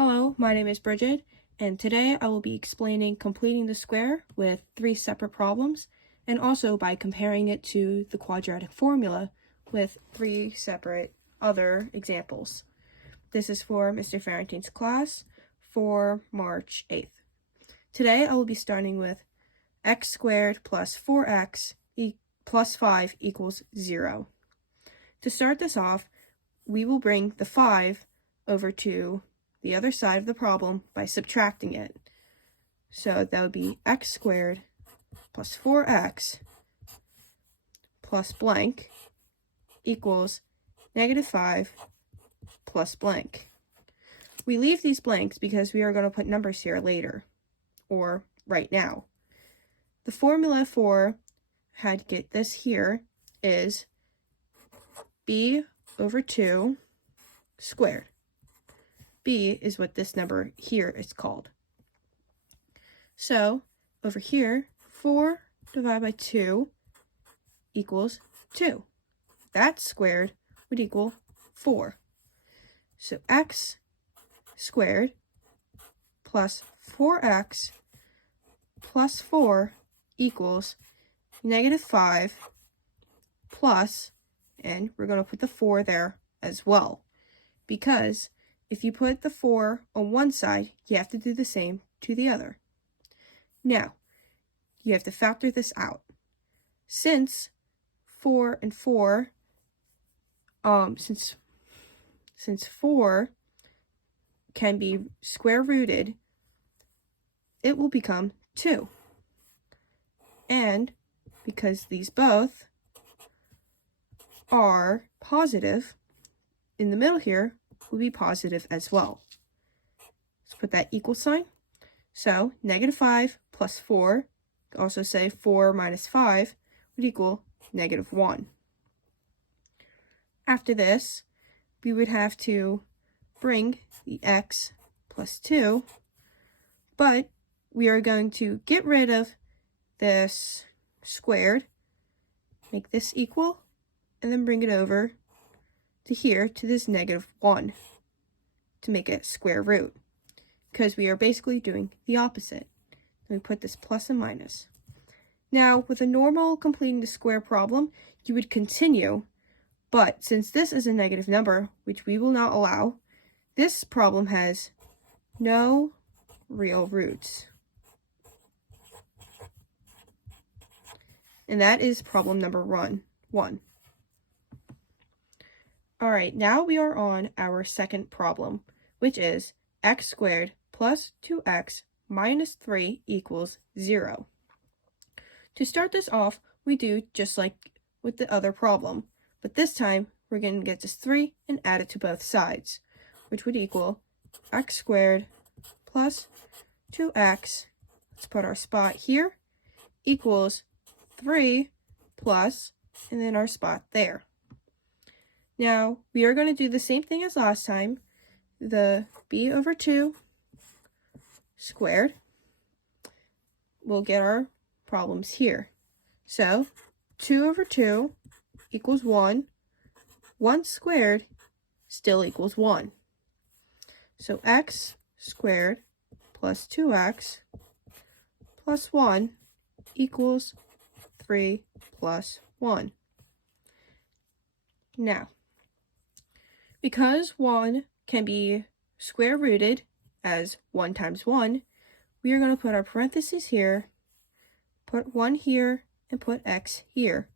Hello, my name is Bridget, and today I will be explaining completing the square with 3 separate problems, and also by comparing it to the quadratic formula with 3 separate other examples. This is for Mr. Farrington's class for March 8th. Today I will be starting with x squared plus 4x plus 5 equals 0. To start this off, we will bring the 5 over to the other side of the problem by subtracting it. So that would be x squared plus 4x plus blank equals negative 5 plus blank. We leave these blanks because we are going to put numbers here later, or right now. The formula for how to get this here is b over 2 squared. B is what this number here is called. So over here, 4 divided by 2 equals 2. That squared would equal 4. So x squared plus 4x plus 4 equals negative 5 plus, and we're going to put the 4 there as well, because if you put the 4 on one side, you have to do the same to the other. Now, you have to factor this out. Since 4 and 4, since 4 can be square rooted, it will become 2. And because these both are positive, in the middle here will be positive as well. Let's put that equal sign. So negative 5 plus 4, also say 4 minus 5, would equal negative 1. After this, we would have to bring the x plus 2, but we are going to get rid of this squared, make this equal, and then bring it over to here to this negative 1 to make it square root, because we are basically doing the opposite. Then we put this plus and minus. Now, with a normal completing the square problem, you would continue, but since this is a negative number, which we will not allow, this problem has no real roots. And that is problem number 1. Alright, now we are on our second problem, which is x squared plus 2x minus 3 equals 0. To start this off, we do just like with the other problem, but this time we're going to get this 3 and add it to both sides, which would equal x squared plus 2x, let's put our spot here, equals 3 plus, and then our spot there. Now, we are going to do the same thing as last time, the b over 2 squared. We'll get our problems here. So, 2 over 2 equals 1. 1 squared still equals 1. So, x squared plus 2x plus 1 equals 3 plus 1. Now, because 1 can be square rooted as 1 times 1, we are going to put our parentheses here, put 1 here, and put x here.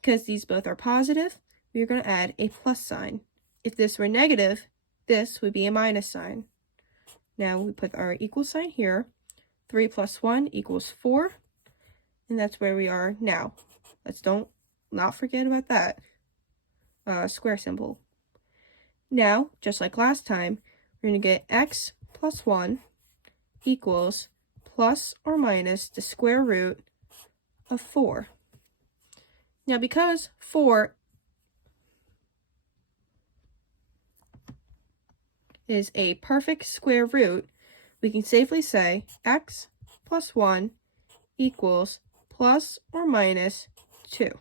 Because these both are positive, we are going to add a plus sign. If this were negative, this would be a minus sign. Now we put our equal sign here. 3 plus 1 equals 4, and that's where we are now. Let's not forget about that square symbol. Now, just like last time, we're going to get x plus 1 equals plus or minus the square root of 4. Now, because 4 is a perfect square root, we can safely say x plus 1 equals plus or minus 2.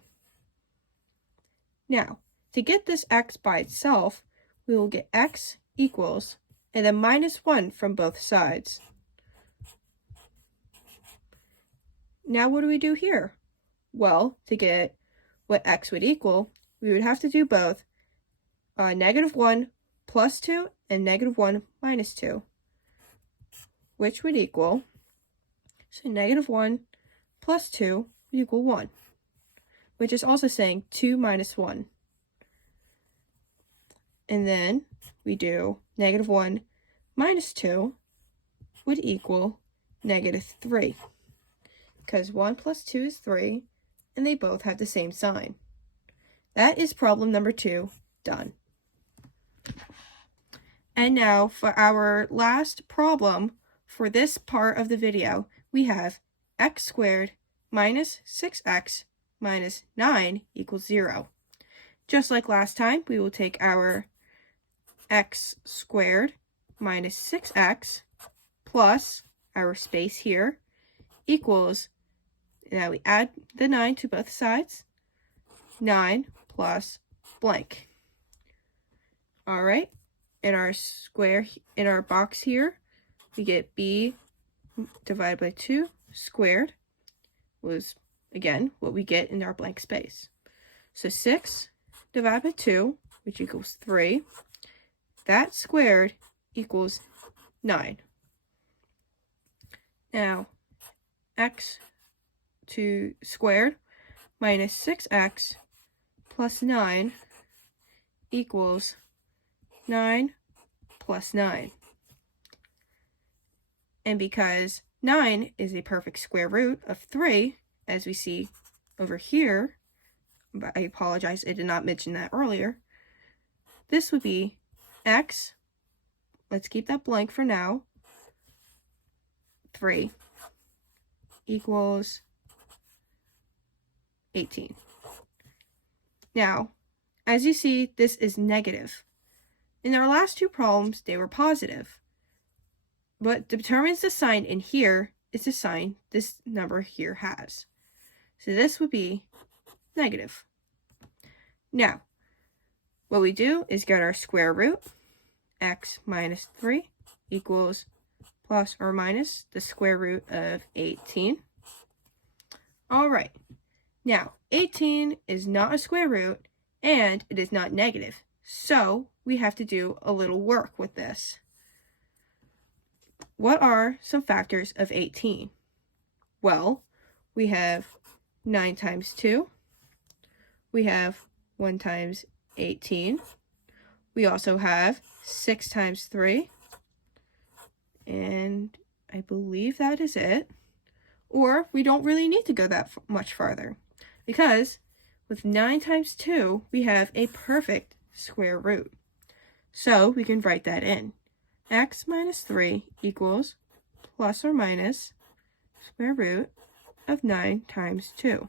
Now, to get this x by itself, we will get x equals, and then minus 1 from both sides. Now what do we do here? Well, to get what x would equal, we would have to do both negative 1 plus 2 and negative 1 minus 2, which would equal, so negative 1 plus 2 would equal 1, which is also saying 2 minus 1. And then we do negative 1 minus 2 would equal negative 3, because 1 plus 2 is 3, and they both have the same sign. That is problem number 2 done. And now for our last problem for this part of the video, we have x squared minus 6x minus 9 equals 0. Just like last time, we will take our x squared minus 6x plus our space here equals, now we add the 9 to both sides, 9 plus blank. All right, in our square, in our box here, we get b divided by 2 squared was, again, what we get in our blank space. So 6 divided by 2, which equals 3, that squared equals 9. Now, x squared minus 6x plus 9 equals 9 plus 9. And because 9 is a perfect square root of 3, as we see over here, but I apologize, I did not mention that earlier, this would be x, let's keep that blank for now, 3 equals 18. Now, as you see, this is negative. In our last two problems, they were positive. What determines the sign in here is the sign this number here has. So this would be negative. Now, what we do is get our square root, x minus 3 equals plus or minus the square root of 18. All right, now 18 is not a square root and it is not negative, so we have to do a little work with this. What are some factors of 18? Well, we have 9 times 2, we have 1 times 18, we also have 6 times 3, and I believe that is it. Or we don't really need to go that much farther, because with 9 times 2, we have a perfect square root. So we can write that in. X minus 3 equals plus or minus square root of 9 times 2.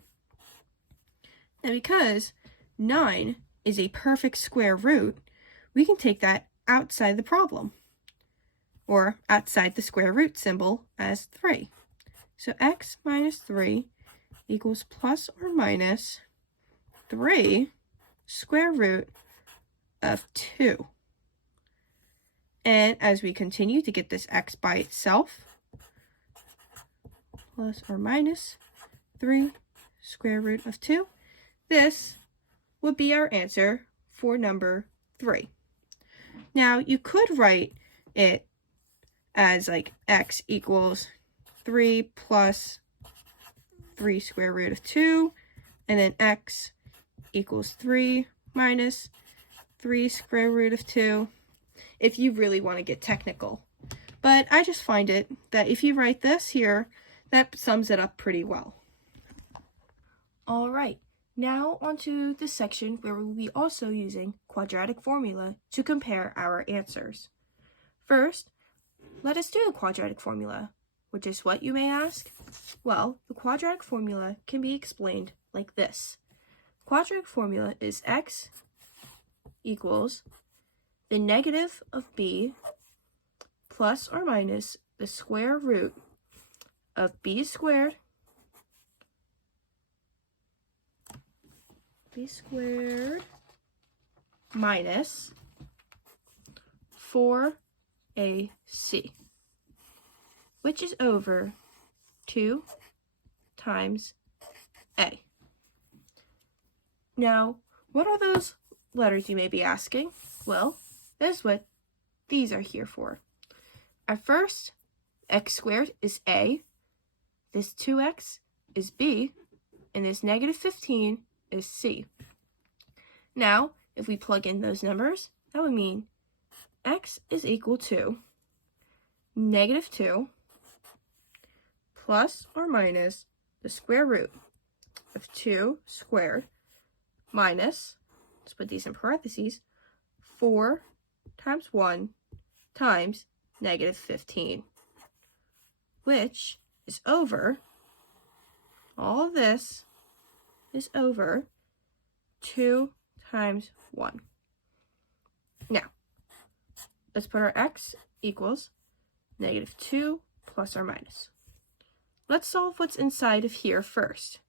Now because 9 is a perfect square root, we can take that outside the problem, or outside the square root symbol as 3. So x minus 3 equals plus or minus 3 square root of 2. And as we continue to get this x by itself, plus or minus 3 square root of 2, this would be our answer for number 3. Now, you could write it as like x equals 3 plus 3 square root of 2, and then x equals 3 minus 3 square root of 2, if you really want to get technical. But I just find it that if you write this here, that sums it up pretty well. All right, now onto the section where we'll be also using quadratic formula to compare our answers. First, let us do the quadratic formula, which is what, you may ask? Well, the quadratic formula can be explained like this. Quadratic formula is x equals the negative of b plus or minus the square root of b squared minus 4 AC, which is over 2 times A. Now, what are those letters, you may be asking? Well, that is what these are here for. At first, x squared is A, this 2x is B, and this negative 15 is C. Now, if we plug in those numbers, that would mean x is equal to negative 2 plus or minus the square root of 2 squared minus, let's put these in parentheses, 4 times 1 times negative 15, which is over, all of this is over 2 times 1. Now, let's put our x equals negative 2 plus or minus. Let's solve what's inside of here first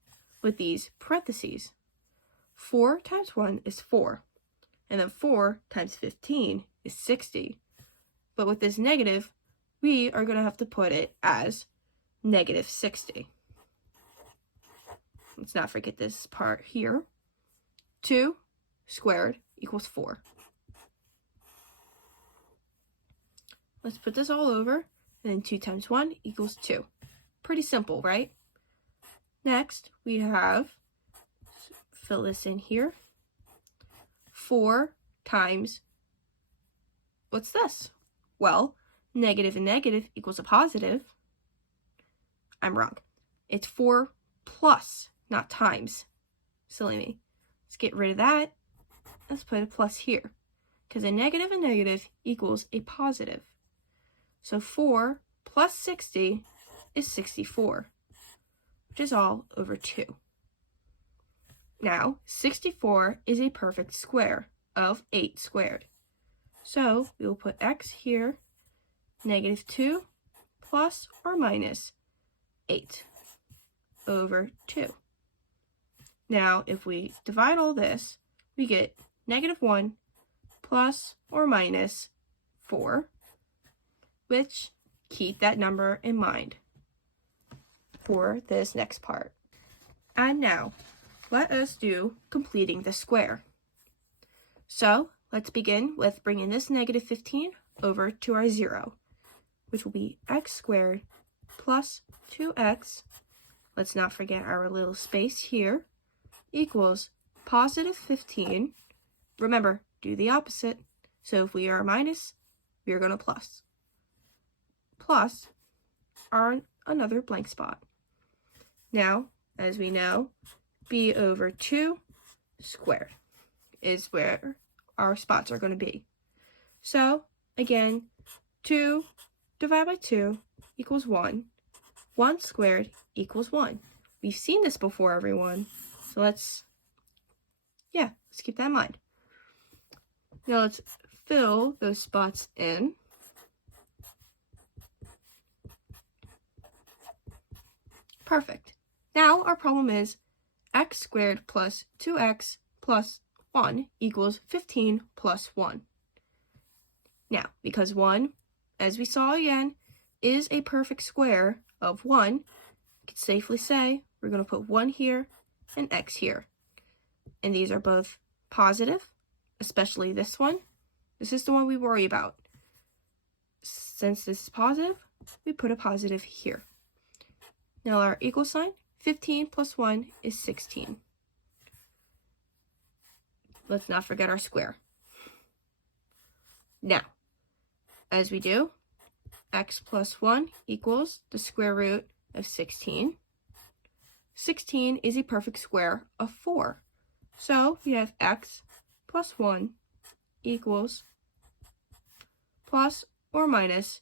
with these parentheses. 4 times 1 is 4, and then 4 times 15 is 60. But with this negative, we are going to have to put it as negative 60. Let's not forget this part here. 2 squared equals 4. Let's put this all over, and then 2 times 1 equals 2. Pretty simple, right? Next, we have, fill this in here, 4 times, what's this? Well, negative and negative equals a positive. I'm wrong. It's 4 plus, not times. Silly me. Let's get rid of that. Let's put a plus here, because a negative and negative equals a positive. So 4 plus 60 is 64, which is all over 2. Now, 64 is a perfect square of 8 squared. So we will put x here, negative 2 plus or minus 8 over 2. Now, if we divide all this, we get negative 1 plus or minus 4, which, keep that number in mind for this next part. And now, let us do completing the square. So, let's begin with bringing this negative 15 over to our 0, which will be x squared plus 2x, let's not forget our little space here, equals positive 15. Remember, do the opposite. So if we are minus, we are going to plus. Plus our another blank spot. Now, as we know, b over 2 squared is where our spots are going to be. So, again, 2 divided by 2 equals 1. 1 squared equals 1. We've seen this before, everyone. So let's keep that in mind. Now let's fill those spots in. Perfect. Now our problem is x squared plus 2x plus 1 equals 15 plus 1. Now, because 1, as we saw again, is a perfect square of 1, we can safely say we're going to put 1 here and x here. And these are both positive, especially this one. This is the one we worry about. Since this is positive, we put a positive here. Now our equal sign, 15 plus 1 is 16. Let's not forget our square. Now, as we do, x plus 1 equals the square root of 16. 16 is a perfect square of 4. So we have x plus 1 equals plus or minus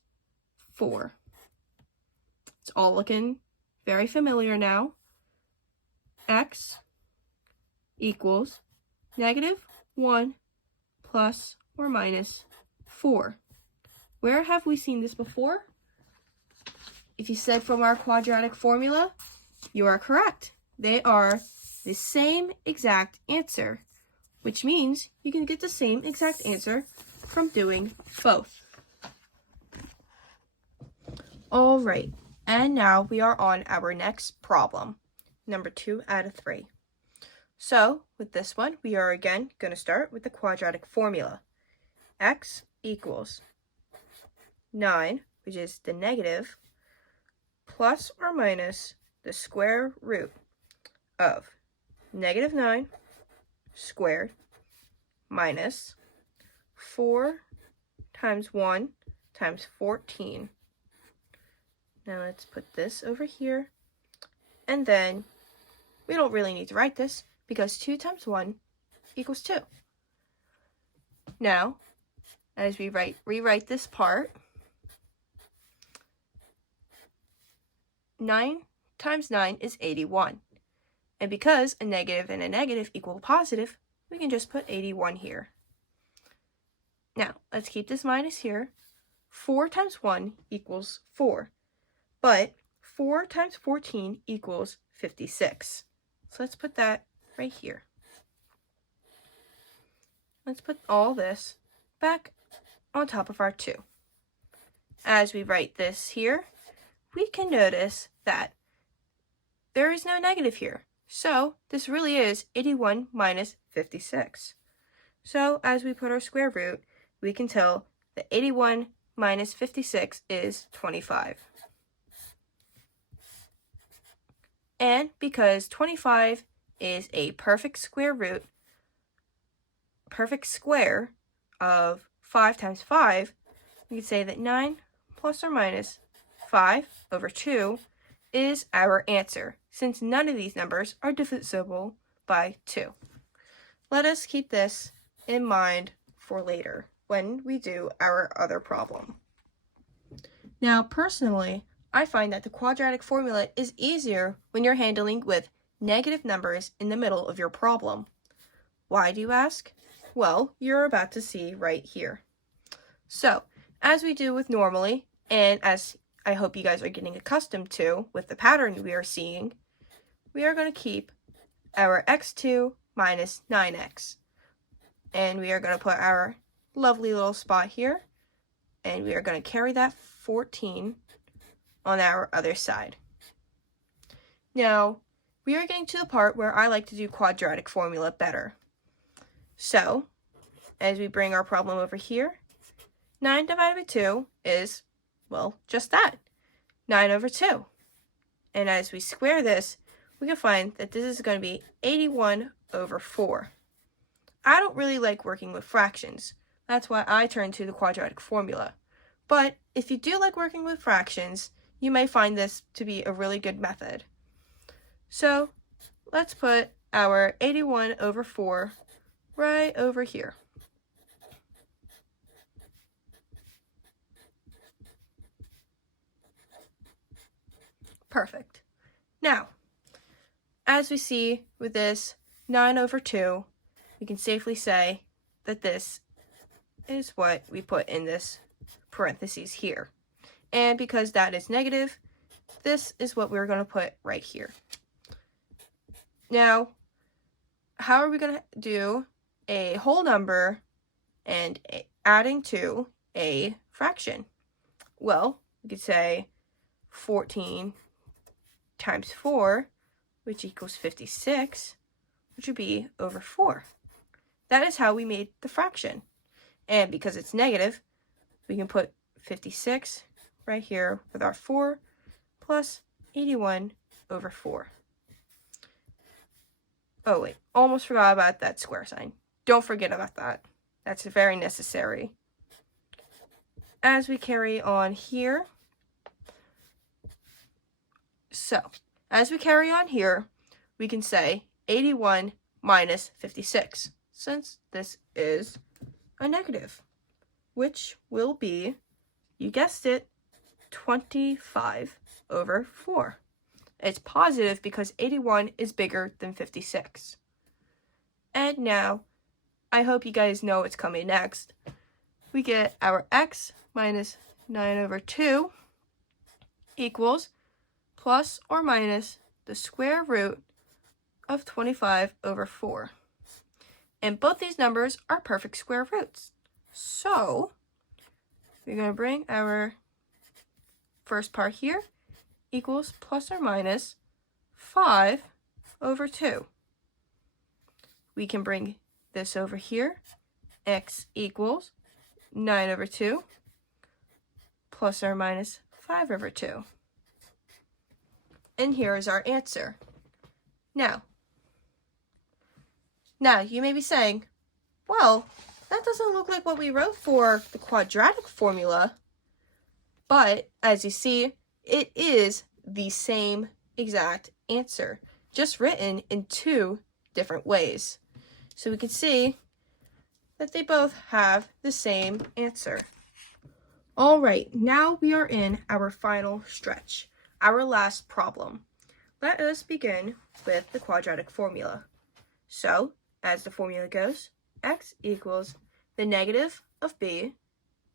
4. It's all looking very familiar now. X equals negative 1 plus or minus 4. Where have we seen this before? If you said from our quadratic formula, you are correct. They are the same exact answer, which means you can get the same exact answer from doing both. All right, and now we are on our next problem, number 2 out of 3. So with this one, we are again going to start with the quadratic formula. X equals 9, which is the negative, plus or minus the square root of negative 9 squared minus 4 times 1 times 14. Now let's put this over here, and then we don't really need to write this because 2 times 1 equals 2. Now, as we rewrite this part, 9 times 9 is 81. And because a negative and a negative equal positive, we can just put 81 here. Now, let's keep this minus here. 4 times 1 equals 4. But 4 times 14 equals 56. So let's put that right here. Let's put all this back on top of our 2. As we write this here, we can notice that there is no negative here. So this really is 81 minus 56. So as we put our square root, we can tell that 81 minus 56 is 25. And because 25 is a perfect square of 5 times 5, we can say that 9 plus or minus 5 over 2 is our answer, since none of these numbers are divisible by 2. Let us keep this in mind for later when we do our other problem. Now, personally, I find that the quadratic formula is easier when you're handling with negative numbers in the middle of your problem. Why, do you ask? Well, you're about to see right here. So, as we do with normally, and as I hope you guys are getting accustomed to with the pattern we are seeing, we are going to keep our x2 minus 9x. And we are going to put our lovely little spot here, and we are going to carry that 14 on our other side. Now, we are getting to the part where I like to do quadratic formula better. So, as we bring our problem over here, 9 divided by 2 is, well, just that, 9 over 2. And as we square this, we can find that this is going to be 81 over 4. I don't really like working with fractions. That's why I turn to the quadratic formula. But if you do like working with fractions, you may find this to be a really good method. So let's put our 81 over 4 right over here. Perfect. Now, as we see with this 9 over 2, we can safely say that this is what we put in this parentheses here. And because that is negative, this is what we're going to put right here. Now, how are we going to do a whole number and adding to a fraction? Well, we could say 14 times 4, which equals 56, which would be over 4. That is how we made the fraction. And because it's negative, we can put 56 right here with our 4 plus 81 over 4. Oh wait, almost forgot about that square sign. Don't forget about that. That's very necessary. As we carry on here, we can say 81 minus 56, since this is a negative, which will be, you guessed it, 25 over 4. It's positive because 81 is bigger than 56. And now, I hope you guys know what's coming next. We get our x minus 9 over 2 equals plus or minus the square root of 25 over 4. And both these numbers are perfect square roots. So, we're going to bring our first part here equals plus or minus 5 over 2. We can bring this over here. X equals 9 over 2 plus or minus 5 over 2. And here is our answer. Now you may be saying, well, that doesn't look like what we wrote for the quadratic formula. But as you see, it is the same exact answer, just written in two different ways. So we can see that they both have the same answer. All right, now we are in our final stretch, our last problem. Let us begin with the quadratic formula. So, as the formula goes, x equals the negative of b,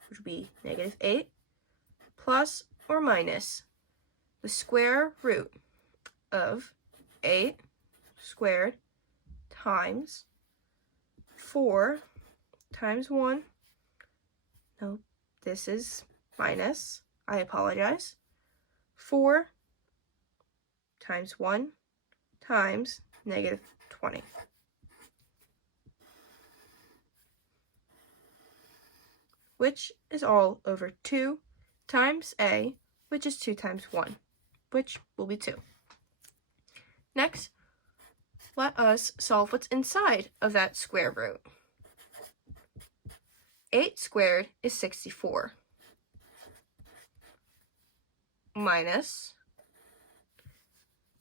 which would be negative 8, plus or minus the square root of 8 squared times 4 times 1. No, this is minus. I apologize. 4 times 1 times negative 20. Which is all over 2 times a, which is 2 times 1, which will be 2. Next, let us solve what's inside of that square root. 8 squared is 64. Minus,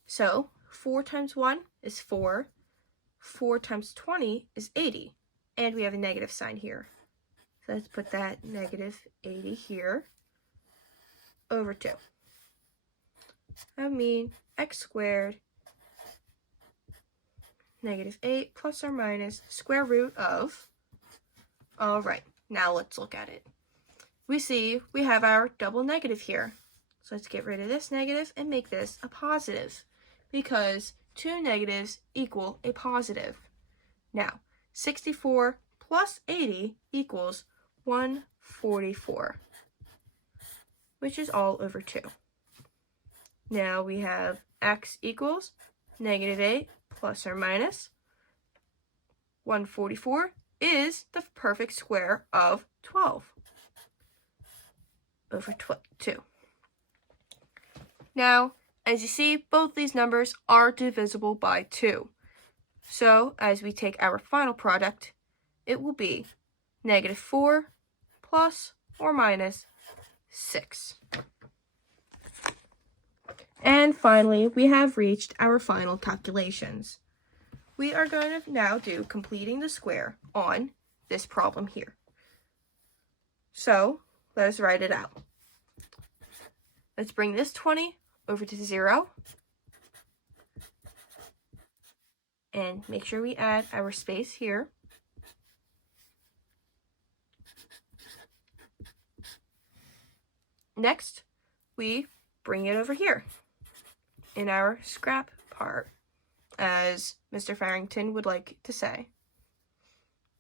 so 4 times 1 is 4. 4 times 20 is 80. And we have a negative sign here. So let's put that negative 80 here over 2. That would mean x squared negative 8 plus or minus the square root of. All right, now let's look at it. We see we have our double negative here. So let's get rid of this negative and make this a positive, because two negatives equal a positive. Now, 64 plus 80 equals 144, which is all over 2. Now we have x equals negative 8 plus or minus 144 is the perfect square of 12 over 2. Now, as you see, both these numbers are divisible by 2. So, as we take our final product, it will be negative 4 plus or minus 6. And finally, we have reached our final calculations. We are going to now do completing the square on this problem here. So, let us write it out. Let's bring this 20 over to 0. And make sure we add our space here. Next, we bring it over here in our scrap part, as Mr. Farrington would like to say.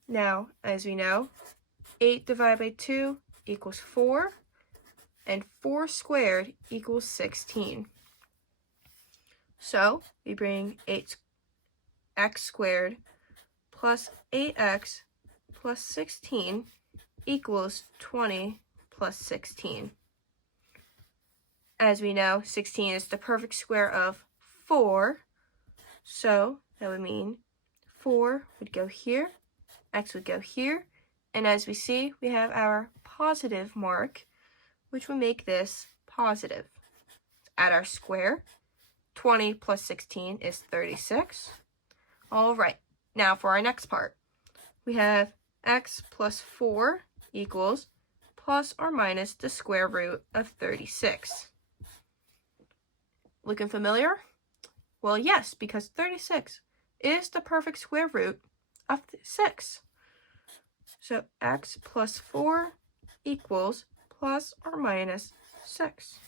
Now, as we know, 8 divided by 2 equals 4, and 4 squared equals 16. So, we bring x squared plus 8x plus 16 equals 20 plus 16. As we know, 16 is the perfect square of 4, so that would mean 4 would go here, x would go here, and as we see, we have our positive mark, which would make this positive. Add our square. 20 plus 16 is 36. All right, now for our next part. We have x plus 4 equals plus or minus the square root of 36. Looking familiar? Well, yes, because 36 is the perfect square root of 6. So x plus 4 equals plus or minus 6.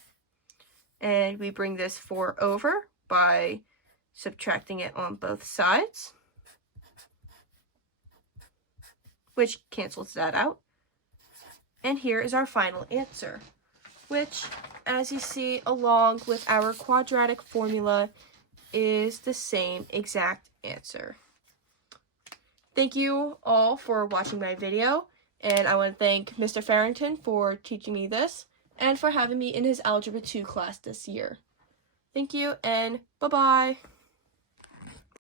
And we bring this 4 over by subtracting it on both sides, which cancels that out. And here is our final answer, which as you see, along with our quadratic formula, is the same exact answer. Thank you all for watching my video, and I want to thank Mr. Farrington for teaching me this and for having me in his Algebra 2 class this year. Thank you, and bye-bye.